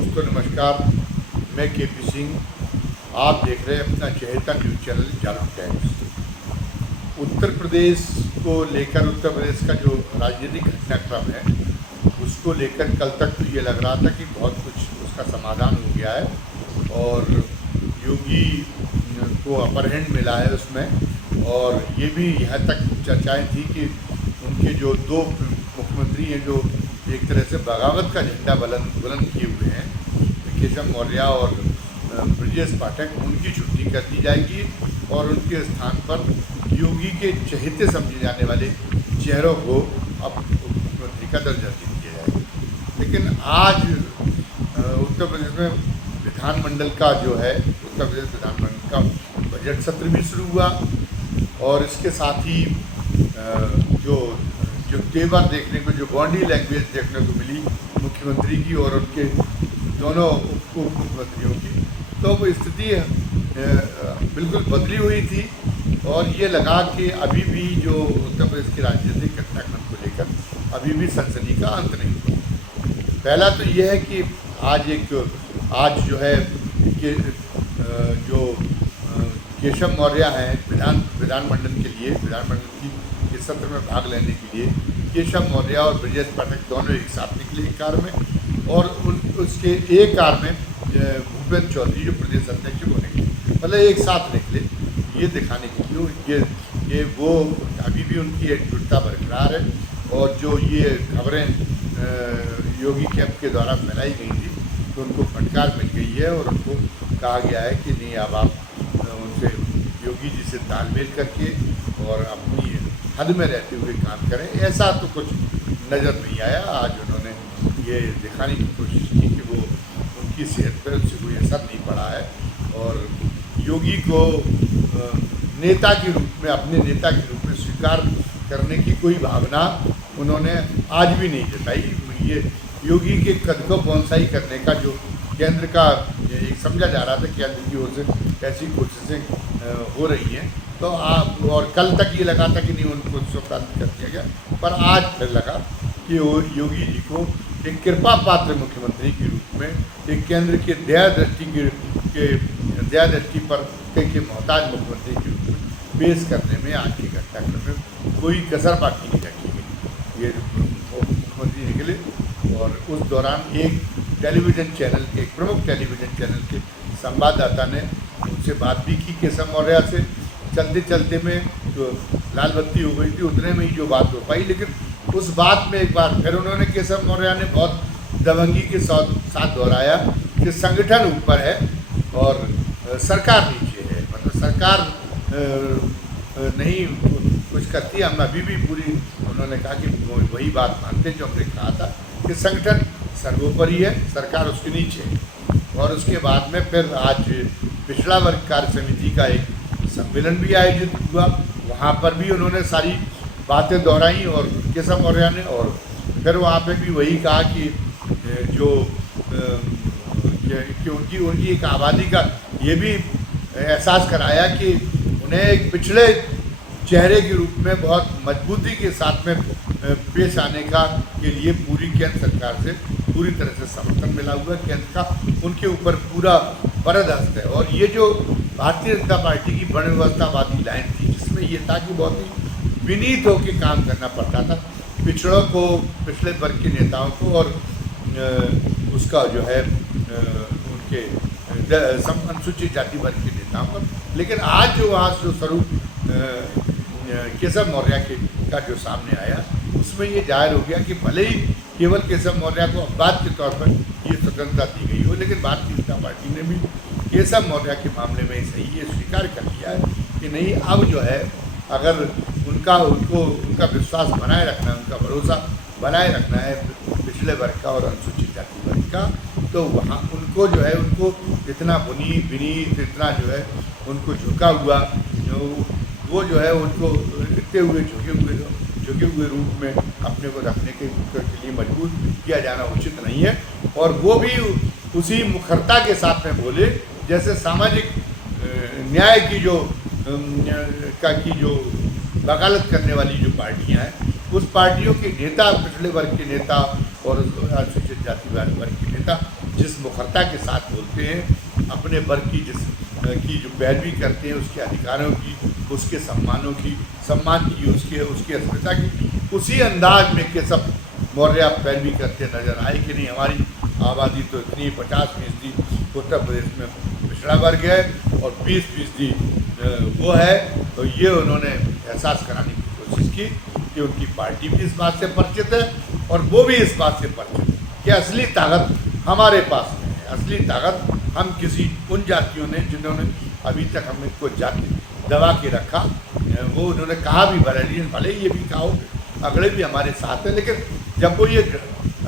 दोस्तों नमस्कार, मैं केपी सिंह। आप देख रहे हैं अपना चहेता न्यूज़ चैनल जागरण टाइम्स। उत्तर प्रदेश को लेकर उत्तर प्रदेश का जो राजनीतिक घटनाक्रम है उसको लेकर कल तक तो ये लग रहा था कि बहुत कुछ उसका समाधान हो गया है और योगी को अपर हैंड मिला है उसमें। और ये भी यहाँ तक चर्चाएं थी कि उनके जो दो मुख्यमंत्री हैं जो एक तरह से बगावत का झंडा बुलंद किए हुए हैं, केशव मौर्य और ब्रजेश पाठक, उनकी छुट्टी कर दी जाएगी और उनके स्थान पर योगी के चहेते समझे जाने वाले चेहरों को अब मुख्यमंत्री का दर्जा दे दिया जाएगा। लेकिन आज उत्तर प्रदेश में विधानमंडल का जो है उत्तर प्रदेश विधानमंडल का बजट सत्र भी शुरू हुआ और इसके साथ ही जो तेवर देखने को, जो बॉडी लैंग्वेज देखने को मिली मुख्यमंत्री की और उनके दोनों उप मुख्यमंत्रियों की, तो वो स्थिति बिल्कुल बदली हुई थी। और ये लगा कि अभी भी जो उत्तर प्रदेश की राजनीतिक घटनाक्रम को लेकर अभी भी सनसनी का अंत नहीं हुआ। पहला तो ये है कि आज जो है कि जो केशव मौर्य हैं विधानमंडल के लिए, विधानमंडल की इस सत्र में भाग लेने के लिए केशव मौर्य और ब्रजेश पाठक दोनों एक साथ निकले एक कार में, और उसके एक कार में भूपेंद्र चौधरी जो प्रदेश अध्यक्ष वो निकले, मतलब एक साथ निकले, ये दिखाने के लिए ये वो अभी भी उनकी एकजुटता बरकरार है। और जो ये खबरें योगी कैंप के द्वारा फैलाई गई थी तो उनको फटकार मिल गई है और उनको कहा गया है कि नहीं, अब आप उनसे योगी जी से तालमेल करके और अपनी हद में रहते हुए काम करें। ऐसा तो कुछ नज़र नहीं आया। आज उन्होंने ये दिखाने की कोशिश की कि वो उनकी सेहत पर उससे कोई असर नहीं पड़ा है और योगी को नेता के रूप में, अपने नेता के रूप में स्वीकार करने की कोई भावना उन्होंने आज भी नहीं जताई। ये योगी के कद को बोनसाई करने का जो केंद्र का एक समझा जा रहा था, केंद्र की ओर से ऐसी कोशिशें हो रही हैं, तो आप और कल तक ये लगा था कि नहीं, उनको स्वतंत्र कर दिया गया, पर आज फिर लगा कि योगी जी को एक कृपा पात्र मुख्यमंत्री के रूप में, एक केंद्र के दया दृष्टि पर के मोहताज मुख्यमंत्री के रूप में पेश करने में आज के घटनाक्रम में कोई कसर बाकी नहीं रखी गई। ये मुख्यमंत्री निकले और उस दौरान एक टेलीविज़न चैनल के, एक प्रमुख टेलीविज़न चैनल के संवाददाता ने उनसे बात भी की केशव मौर्य से। चलते चलते में जो लाल बत्ती हो गई थी उतने में ही जो बात हो पाई, लेकिन उस बात में एक बार फिर उन्होंने, केशव मौर्य ने बहुत दबंगी के साथ दोहराया कि संगठन ऊपर है और सरकार नीचे है, मतलब सरकार नहीं कुछ करती। हम अभी भी पूरी, उन्होंने कहा कि वही बात मानते जो हमने कहा था कि संगठन सर्वोपरि है, सरकार उसके नीचे है। और उसके बाद में फिर आज पिछड़ा वर्ग कार्य समिति का एक सम्मेलन भी आयोजित हुआ, वहाँ पर भी उन्होंने सारी बातें दोहराई और केशव मौर्य ने, और फिर वहाँ पे भी वही कहा कि उनकी एक आबादी का ये भी एहसास कराया कि उन्हें एक पिछड़े चेहरे के रूप में बहुत मजबूती के साथ में पेश आने के लिए पूरी केंद्र सरकार से पूरी तरह से समर्थन मिला हुआ है। केंद्र का उनके ऊपर पूरा बरद हस्त है। और ये जो भारतीय जनता पार्टी की वर्ण व्यवस्थावादी लाइन थी, जिसमें ये था कि बहुत ही विनीत होकर काम करना पड़ता था पिछड़ों को, पिछड़े वर्ग के नेताओं को और उसका जो है उनके अनुसूचित जाति वर्ग के नेताओं पर। लेकिन आज जो वहाँ जो स्वरूप केशव मौर्य का जो सामने आया, उसमें ये जाहिर हो गया कि भले ही केवल केशव मौर्य को अपवाद के तौर पर ये स्वतंत्रता दी गई हो, लेकिन भारतीय जनता पार्टी ने भी केशव मौर्य के मामले में सही ये स्वीकार कर लिया है कि नहीं, अब जो है अगर उनका विश्वास बनाए रखना है, उनका भरोसा बनाए रखना है पिछले वर्ग का और अनुसूचित जाति वर्ग का, तो वहाँ उनको जो है, उनको इतना विनीत, इतना जो है उनको झुका हुआ, वो जो है उनको इतने हुए झुके हुए रूप में अपने को रखने के लिए मजबूर किया जाना उचित नहीं है। और वो भी उसी मुखरता के साथ में बोले जैसे सामाजिक न्याय की जो वकालत करने वाली जो पार्टियां हैं, उस पार्टियों के नेता, पिछड़े वर्ग के नेता और अनुसूचित जाति वर्ग के नेता जिस मुखरता के साथ बोलते हैं, अपने वर्ग की जो पैरवी करते हैं, उसके अधिकारों की, उसके सम्मान की, उसकी अस्मिता की, उसी अंदाज में केशव मौर्य पैरवी करते नजर आए कि नहीं, हमारी आबादी तो इतनी 50% उत्तर प्रदेश में पिछड़ा वर्ग है और 20% वो है। तो ये उन्होंने एहसास कराने की कोशिश की कि उनकी पार्टी भी इस बात से परिचित है और वो भी इस बात से परिचित है कि असली ताकत हमारे पास में है। असली ताकत हम किसी उन जातियों ने जिन्होंने अभी तक हमें को जाति दबा के रखा, वो उन्होंने कहा भी, भले ये भी कहा अगले भी हमारे साथ है, लेकिन जब वो ये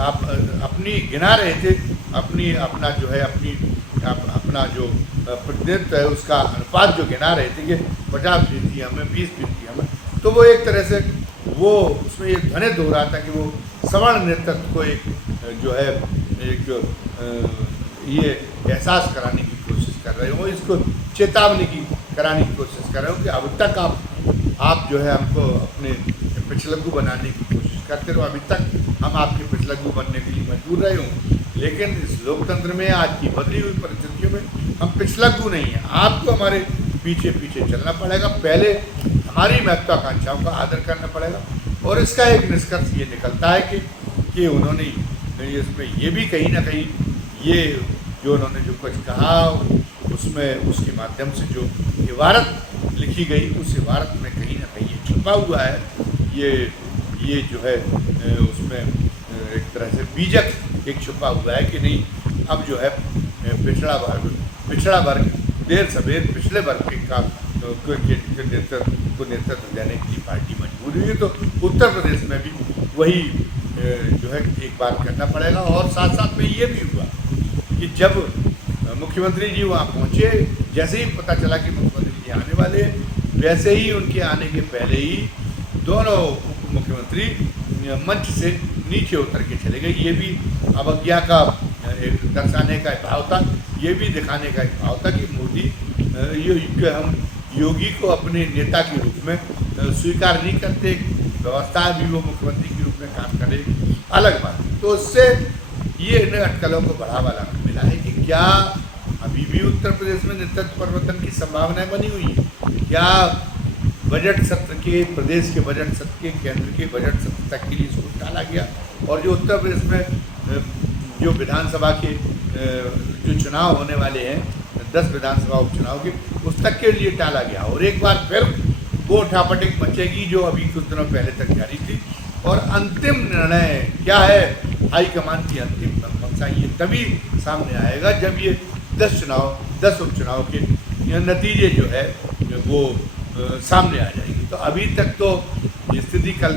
आप अपनी गिना रहे थे, अपना जो प्रतिनिधित्व है उसका अनुपात जो गिना रहे थे कि 50% हमें, 20% हमें, तो वो एक तरह से वो उसमें ये ध्वनित हो रहा था कि वो सवर्ण नेतृत्व को ये एहसास कराने की कोशिश कर रहे हो, इसको चेतावनी की कराने की कोशिश कर रहे हो कि अब तक आप जो है हमको अपने पिछलग्गू बनाने की कोशिश करते रहो, अभी तक हम आपके पिछलग्गू बनने के लिए मजबूर रहे हों, लेकिन इस लोकतंत्र में आज की बदली हुई परिस्थितियों में हम पिछलग्गू नहीं हैं। आपको हमारे पीछे चलना पड़ेगा, पहले हमारी महत्वाकांक्षाओं का आदर करना पड़ेगा। और इसका एक निष्कर्ष ये निकलता है कि उन्होंने इसमें ये भी कहीं ना कहीं ये जो उन्होंने जो कुछ कहा उसमें उसके माध्यम से जो इबारत लिखी गई, उस इबारत में कहीं ना कहीं ये छुपा हुआ है, ये जो है उसमें एक तरह से बीजक एक छुपा हुआ है कि नहीं, अब जो है पिछड़ा वर्ग देर सवेर पिछले वर्ग को नेतृत्व देने के लिए पार्टी मजबूर हुई है। तो उत्तर प्रदेश में भी वही जो है एक बार करना पड़ेगा। और साथ साथ में ये भी हुआ कि जब मुख्यमंत्री जी वहाँ पहुँचे, जैसे ही पता चला कि मुख्यमंत्री जी आने वाले, वैसे ही उनके आने के पहले ही दोनों उप मुख्यमंत्री मंच से नीचे उतर के चले गए। ये भी अवज्ञा का दर्शाने का भाव था, ये भी दिखाने का एक भाव था कि मोदी हम योगी को अपने नेता के रूप में स्वीकार नहीं करते, व्यवस्था भी वो मुख्यमंत्री के रूप में काम करे, अलग बात। तो उससे ये इन अटकलों को बढ़ावा मिला है कि क्या अभी भी उत्तर प्रदेश में नेतृत्व परिवर्तन की संभावनाएं बनी हुई है, क्या बजट सत्र के, प्रदेश के बजट सत्र के, केंद्र के बजट सत्र तक के लिए इसको टाला गया, और जो उत्तर प्रदेश में जो विधानसभा के जो चुनाव होने वाले हैं 10 विधानसभा उपचुनाव के, उस तक के लिए टाला गया। और एक बार फिर वो उठापटक मचेगी जो अभी कुछ दिनों पहले तक जारी थी। और अंतिम निर्णय क्या है, हाईकमान की अंतिम मंशा, ये तभी सामने आएगा जब ये 10 उपचुनाव के नतीजे जो है वो सामने आ जाएगी। तो अभी तक तो स्थिति कल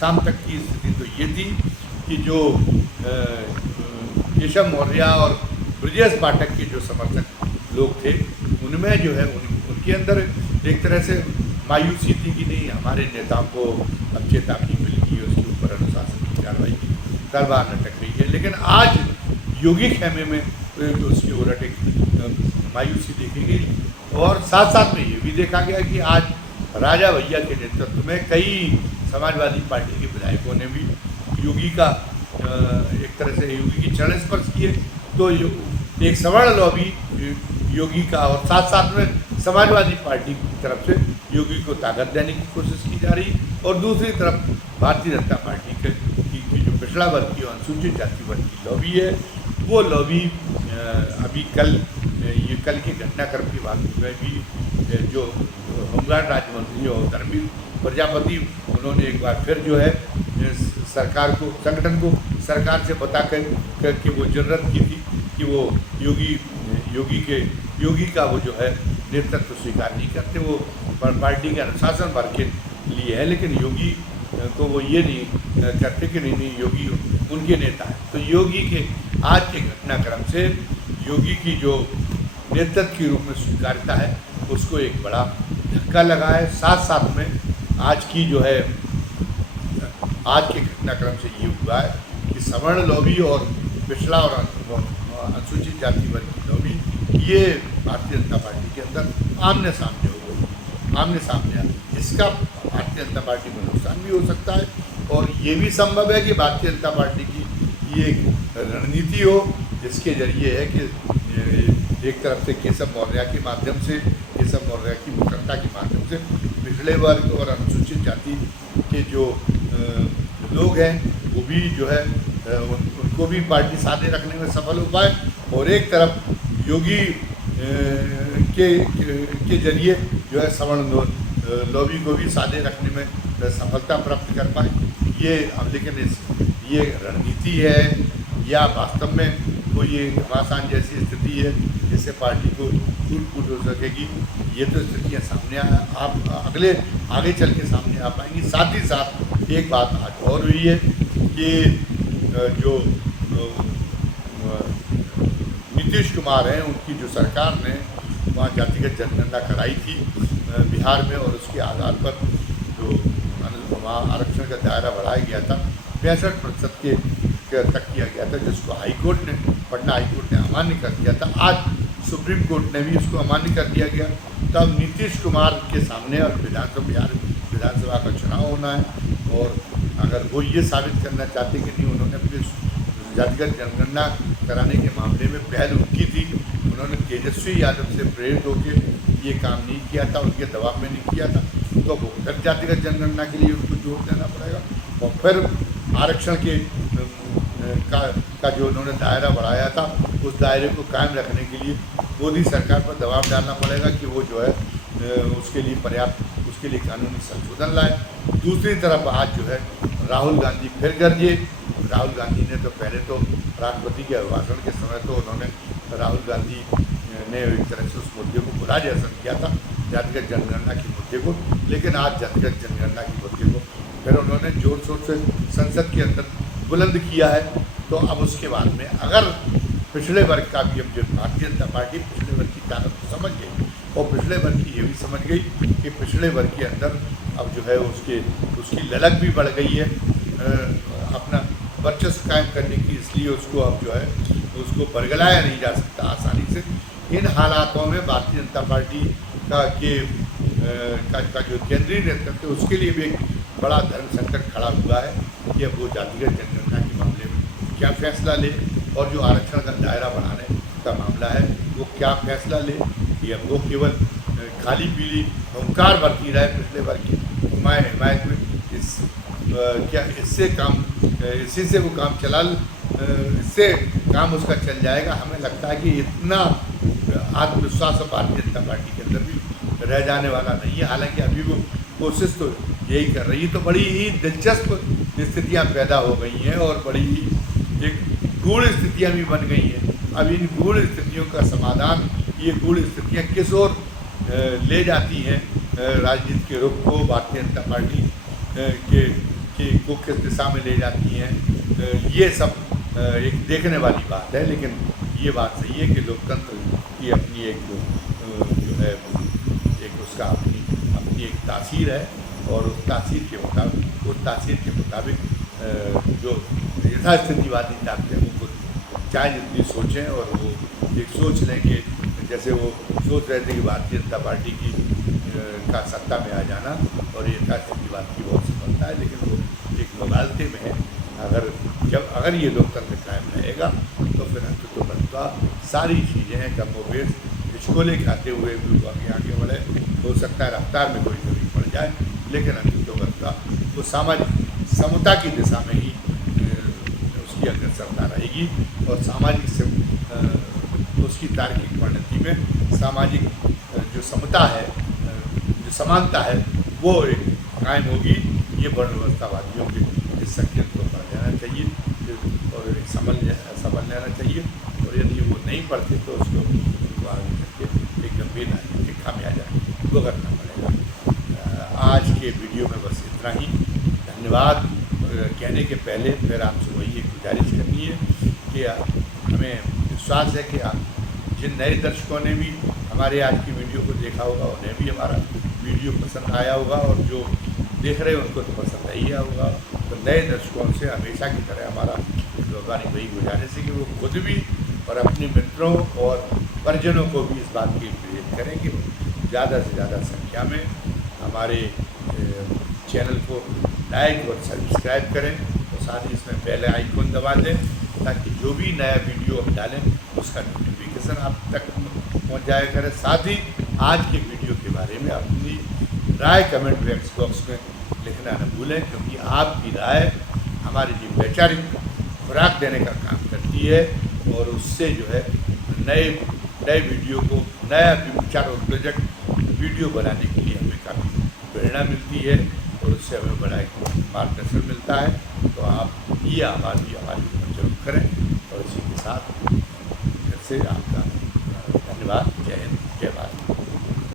शाम तक की स्थिति तो ये थी कि जो केशव मौर्य और ब्रजेश पाठक के जो समर्थक लोग थे, उनमें जो है उनके अंदर एक तरह से मायूसी थी कि नहीं, हमारे नेताओं को अब चेतावनी मिल गई, उसके ऊपर अनुशासन की कार्रवाई की तलवार लटक रही है। लेकिन आज योगी खेमे में उसकी उलट एक मायूसी देखी गई। और साथ साथ में ये भी देखा गया कि आज राजा भैया के नेतृत्व में कई समाजवादी पार्टी के विधायकों ने भी योगी का एक तरह से योगी की चरण स्पर्श किए। तो एक सवर्ण लॉबी योगी का, और साथ साथ में समाजवादी पार्टी की तरफ से योगी को ताकत देने की कोशिश की जा रही, और दूसरी तरफ भारतीय जनता पार्टी की जो पिछड़ा वर्ग की और अनुसूचित जाति वर्ग की लॉबी है, वो लॉबी अभी कल के घटनाक्रम की बात में भी जो होमगार्ड राज्य मंत्री और धर्मवीर प्रजापति, उन्होंने एक बार फिर जो है सरकार को, संगठन को सरकार से बता कर कि वो जरूरत की थी कि वो योगी का वो जो है नेतृत्व स्वीकार नहीं करते, वो पार्टी के अनुशासन वर्ग के लिए है, लेकिन योगी को वो ये नहीं करते कि नहीं योगी उनके नेता है। तो योगी के आज के घटनाक्रम से योगी की जो नेतृत्व के रूप में स्वीकार्यता है उसको एक बड़ा धक्का लगा है। साथ साथ में आज की जो है आज के घटनाक्रम से ये हुआ है कि सवर्ण लॉबी और पिछड़ा और अनुसूचित जाति वर्ग की लॉबी ये भारतीय जनता पार्टी के अंदर आमने सामने हो गई, आमने सामने आ। इसका भारतीय जनता पार्टी को नुकसान भी हो सकता है, और ये भी संभव है कि भारतीय जनता पार्टी की ये एक रणनीति हो जिसके जरिए है कि एक तरफ से केशव मौर्य के माध्यम से, केशव मौर्य की मुखरता के माध्यम से पिछड़े वर्ग और अनुसूचित जाति के जो लोग हैं वो भी जो है उनको भी पार्टी साधे रखने में सफल हो पाए, और एक तरफ योगी के जरिए जो है सवर्ण लॉबी को भी साधे रखने में सफलता प्राप्त कर पाए। ये अब लेकिन ये रणनीति है या वास्तव में कोई ये घमासान जैसी स्थिति है जिससे पार्टी को टूट फूट हो सकेगी, ये तो स्थितियाँ सामने आप आगे चल के सामने आ पाएंगी। साथ ही साथ एक बात आज और हुई है कि जो नीतीश कुमार हैं उनकी जो सरकार ने वहाँ जातिगत जनगणना कराई थी बिहार में, और उसके आधार पर जो वहाँ आरक्षण का दायरा बढ़ाया गया था 65% के तक किया गया था, जिसको हाईकोर्ट ने, पटना हाईकोर्ट ने अमान्य कर दिया था। आज सुप्रीम कोर्ट ने भी उसको अमान्य कर दिया गया। तब नीतीश कुमार के सामने और बिहार विधानसभा का चुनाव होना है, और अगर वो ये साबित करना चाहते कि नहीं उन्होंने अपनी जातिगत जनगणना कराने के मामले में पहल उनकी थी, उन्होंने तेजस्वी यादव से प्रेरित होकर ये काम नहीं किया था, उनके दबाव में नहीं किया था, तो वो फिर जातिगत जनगणना के लिए उनको जोर देना पड़ेगा, और फिर आरक्षण के का जो उन्होंने दायरा बढ़ाया था उस दायरे को कायम रखने के लिए मोदी सरकार पर दबाव डालना पड़ेगा कि वो जो है उसके लिए पर्याप्त, उसके लिए कानूनी संशोधन लाए। दूसरी तरफ आज जो है राहुल गांधी फिर गरजे। राहुल गांधी ने तो पहले तो राष्ट्रपति के अभिभाषण के समय तो उन्होंने, राहुल गांधी ने एक तरह से उस मुद्दे को बुरा जैसा किया था, जातिगत जनगणना के मुद्दे को, लेकिन आज जातिगत जनगणना के मुद्दे को फिर उन्होंने जोर शोर से संसद के अंदर बुलंद किया है। तो अब उसके बाद में अगर पिछड़े वर्ग का भी, अब जो भारतीय जनता पार्टी पिछड़े वर्ग की ताकत को समझ गई, और पिछड़े वर्ग की ये भी समझ गई कि पिछड़े वर्ग के अंदर अब जो है उसकी ललक भी बढ़ गई है अपना वर्चस्व कायम करने की, इसलिए उसको अब जो है उसको बरगलाया नहीं जा सकता आसानी से। इन हालातों में भारतीय जनता पार्टी का जो केंद्रीय नेतृत्व है उसके लिए भी एक बड़ा धर्म संकट खड़ा हुआ है कि अब वो जातिगत जनगणना के मामले में क्या फैसला ले, और जो आरक्षण का दायरा बढ़ाने का मामला है वो क्या फैसला ले, या वो केवल खाली पीली हुंकार बरती रहा है पिछले वर्ग की हिमायत में, क्या इससे काम, इसी से वो काम इससे काम उसका चल जाएगा। हमें लगता है कि इतना आत्मविश्वास भारतीय जनता पार्टी के अंदर भी रह जाने वाला नहीं है। हालांकि अभी वो कोशिश तो यही कर रही है, तो बड़ी ही दिलचस्प स्थितियां पैदा हो गई हैं और बड़ी ही एक गूढ़ स्थितियां भी बन गई हैं। अब इन गूढ़ स्थितियों का समाधान, ये गूढ़ स्थितियां किस ओर ले जाती हैं राजनीति के रुख को, भारतीय जनता पार्टी को किस दिशा में ले जाती हैं, ये सब एक देखने वाली बात है। लेकिन ये बात सही है कि लोकतंत्र की अपनी एक जो है एक उसका अपनी एक तासीर है, और उस तासीर के मुताबिक जो यथास्थितिवादी ताकतें वो चाहे जितनी सोचें, और वो एक सोच लें कि जैसे वो सोच रहे थे कि भारतीय जनता पार्टी का सत्ता में आ जाना और यथास्थितिवाद की बहुत सफलता है, लेकिन वो एक मुगालते में है। अगर ये लोकतंत्र कायम रहेगा तो फिर तो बनता सारी चीज़ें कमोबेश इसकोले खाते हुए भी आगे बढ़े। हो सकता है रफ्तार में कोई कमी पड़ जाए, लेकिन तो बनता वो सामाजिक समता की दिशा में ही उसकी अग्रसरता रहेगी, और सामाजिक उसकी तार्किक परिणति में सामाजिक जो समता है, जो समानता है, वो एक कायम होगी। ये वर्ण व्यवस्थावादियों के इस संकेत को पढ़ लेना चाहिए और समझ लेना चाहिए, और यदि वो नहीं पढ़ते तो उसको आगे करके एक गंभीर राजनीतिक खामियाजा भुगतना पड़ेगा। आज के वीडियो में बस इतना ही। धन्यवाद कहने के पहले फिर आपसे वही एक गुजारिश करनी है कि हमें विश्वास है कि जिन नए दर्शकों ने भी हमारे आज की वीडियो को देखा होगा उन्हें भी हमारा वीडियो पसंद आया होगा, और जो देख रहे हैं उनको तो पसंद ही आया होगा। तो नए दर्शकों से हमेशा की तरह हमारा हमारी वही गुजारिश है कि वो खुद भी और अपने मित्रों और परिजनों को भी इस बात की प्रेरित करें कि ज़्यादा से ज़्यादा संख्या में हमारे चैनल को लाइक और सब्सक्राइब करें, और साथ ही इसमें बेल आइकन दबा दें ताकि जो भी नया वीडियो हम डालें उसका नोटिफिकेशन आप तक पहुंच जाया करे। साथ ही आज के वीडियो के बारे में अपनी राय कमेंट बॉक्स में लिखना न भूलें, क्योंकि आपकी राय हमारे लिए वैचारिक खुराक देने का काम करती है और उससे जो है नए वीडियो को नया विचार और प्रोजेक्ट वीडियो बनाने के लिए हमें काफ़ी प्रेरणा मिलती है और उससे हमें बड़ा एक मार्गदर्शन मिलता है। तो आप ये आवाज़ भी हमारी जरूर करें और इसी के साथ फिर से आपका धन्यवाद। जय हिंद।